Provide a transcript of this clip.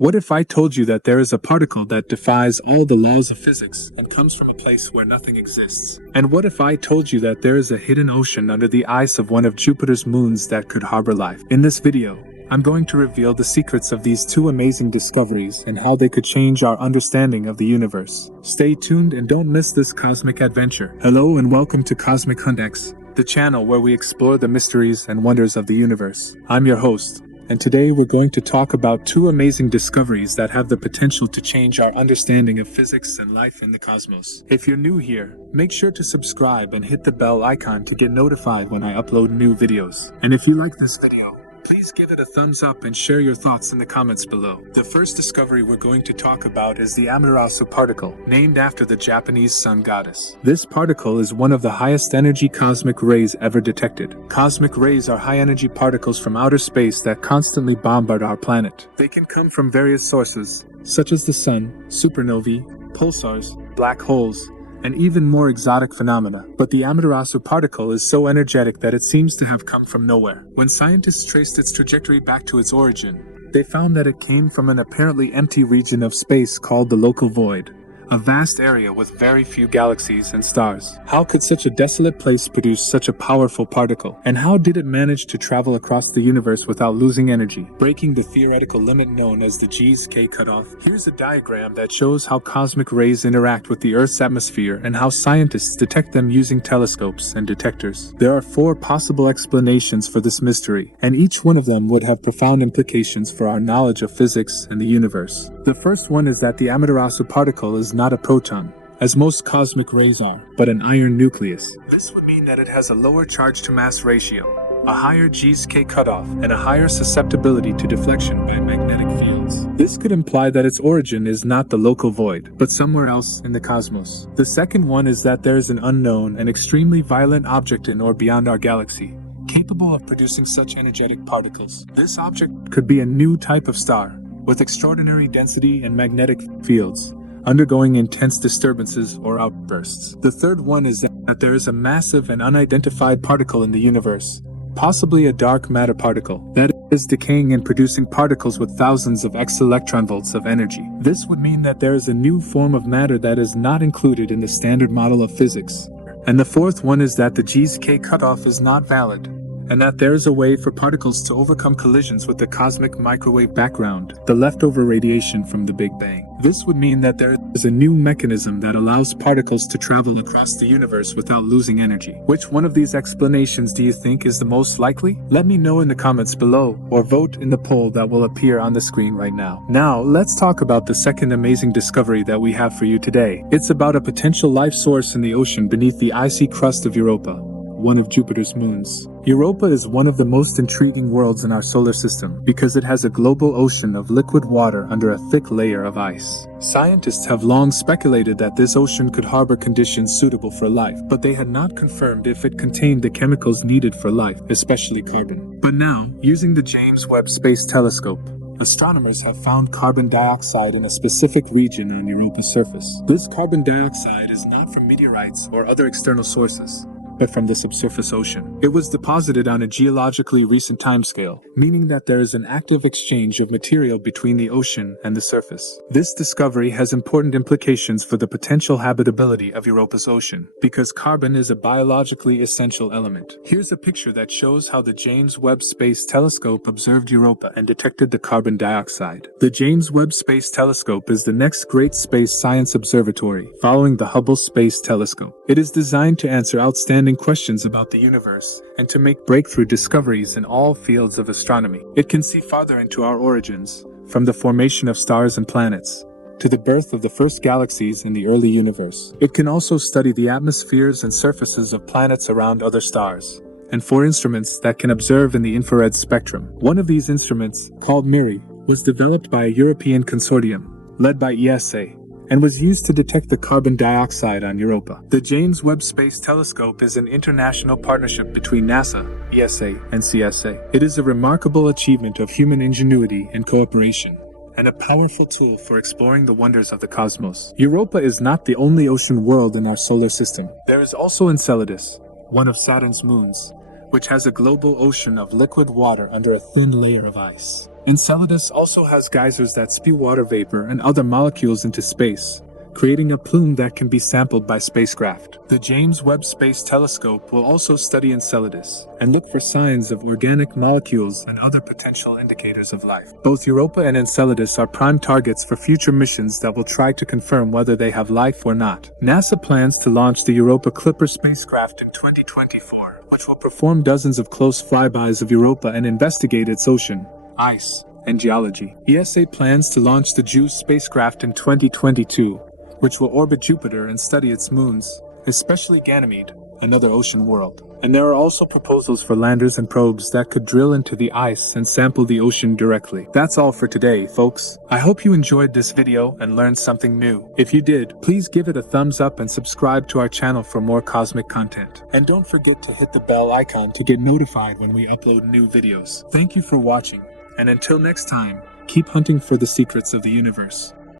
What if I told you that there is a particle that defies all the laws of physics and comes from a place where nothing exists? And what if I told you that there is a hidden ocean under the ice of one of Jupiter's moons that could harbor life? In this video, I'm going to reveal the secrets of these two amazing discoveries and how they could change our understanding of the universe. Stay tuned and don't miss this cosmic adventure. Hello and welcome to CosmicHuntX, the channel where we explore the mysteries and wonders of the universe. I'm your host, and today we're going to talk about two amazing discoveries that have the potential to change our understanding of physics and life in the cosmos. If you're new here, make sure to subscribe and hit the bell icon to get notified when I upload new videos. And if you like this video, please give it a thumbs up and share your thoughts in the comments below. The first discovery we're going to talk about is the Amaterasu particle, named after the Japanese sun goddess. This particle is one of the highest energy cosmic rays ever detected. Cosmic rays are high-energy particles from outer space that constantly bombard our planet. They can come from various sources, such as the sun, supernovae, pulsars, black holes, and even more exotic phenomena. But the Amaterasu particle is so energetic that it seems to have come from nowhere. When scientists traced its trajectory back to its origin, they found that it came from an apparently empty region of space called the local void, a vast area with very few galaxies and stars. How could such a desolate place produce such a powerful particle? And how did it manage to travel across the universe without losing energy, breaking the theoretical limit known as the G-K cutoff? Here's a diagram that shows how cosmic rays interact with the Earth's atmosphere and how scientists detect them using telescopes and detectors. There are 4 possible explanations for this mystery, and each one of them would have profound implications for our knowledge of physics and the universe. The first one is that the Amaterasu particle is not a proton, as most cosmic rays are, but an iron nucleus. This would mean that it has a lower charge-to-mass ratio, a higher G-K cutoff, and a higher susceptibility to deflection by magnetic fields. This could imply that its origin is not the local void, but somewhere else in the cosmos. The second one is that there is an unknown and extremely violent object in or beyond our galaxy, capable of producing such energetic particles. This object could be a new type of star, with extraordinary density and magnetic fields, undergoing intense disturbances or outbursts. The third one is that there is a massive and unidentified particle in the universe, possibly a dark matter particle, that is decaying and producing particles with thousands of exa-electronvolts of energy. This would mean that there is a new form of matter that is not included in the standard model of physics. And the fourth one is that the G-K cutoff is not valid, and that there is a way for particles to overcome collisions with the cosmic microwave background, the leftover radiation from the Big Bang. This would mean that there is a new mechanism that allows particles to travel across the universe without losing energy. Which one of these explanations do you think is the most likely? Let me know in the comments below, or vote in the poll that will appear on the screen right now. Now, let's talk about the second amazing discovery that we have for you today. It's about a potential life source in the ocean beneath the icy crust of Europa, one of Jupiter's moons. Europa is one of the most intriguing worlds in our solar system because it has a global ocean of liquid water under a thick layer of ice. Scientists have long speculated that this ocean could harbor conditions suitable for life, but they had not confirmed if it contained the chemicals needed for life, especially carbon. But now, using the James Webb Space Telescope, astronomers have found carbon dioxide in a specific region on Europa's surface. This carbon dioxide is not from meteorites or other external sources, but from the subsurface ocean. It was deposited on a geologically recent timescale, meaning that there is an active exchange of material between the ocean and the surface. This discovery has important implications for the potential habitability of Europa's ocean, because carbon is a biologically essential element. Here's a picture that shows how the James Webb Space Telescope observed Europa and detected the carbon dioxide. The James Webb Space Telescope is the next great space science observatory, following the Hubble Space Telescope. It is designed to answer outstanding questions about the universe and to make breakthrough discoveries in all fields of astronomy. It can see farther into our origins, from the formation of stars and planets to the birth of the first galaxies in the early universe. It can also study the atmospheres and surfaces of planets around other stars, and for instruments that can observe in the infrared spectrum. One of these instruments, called MIRI, was developed by a European consortium led by ESA, and was used to detect the carbon dioxide on Europa. The James Webb Space Telescope is an international partnership between NASA, ESA, and CSA. It is a remarkable achievement of human ingenuity and cooperation, and a powerful tool for exploring the wonders of the cosmos. Europa is not the only ocean world in our solar system. There is also Enceladus, one of Saturn's moons, which has a global ocean of liquid water under a thin layer of ice. Enceladus also has geysers that spew water vapor and other molecules into space, creating a plume that can be sampled by spacecraft. The James Webb Space Telescope will also study Enceladus and look for signs of organic molecules and other potential indicators of life. Both Europa and Enceladus are prime targets for future missions that will try to confirm whether they have life or not. NASA plans to launch the Europa Clipper spacecraft in 2024, which will perform dozens of close flybys of Europa and investigate its ocean, ice, and geology. ESA plans to launch the JUICE spacecraft in 2022, which will orbit Jupiter and study its moons, especially Ganymede, another ocean world. And there are also proposals for landers and probes that could drill into the ice and sample the ocean directly. That's all for today, folks. I hope you enjoyed this video and learned something new. If you did, please give it a thumbs up and subscribe to our channel for more cosmic content. And don't forget to hit the bell icon to get notified when we upload new videos. Thank you for watching, and until next time, keep hunting for the secrets of the universe.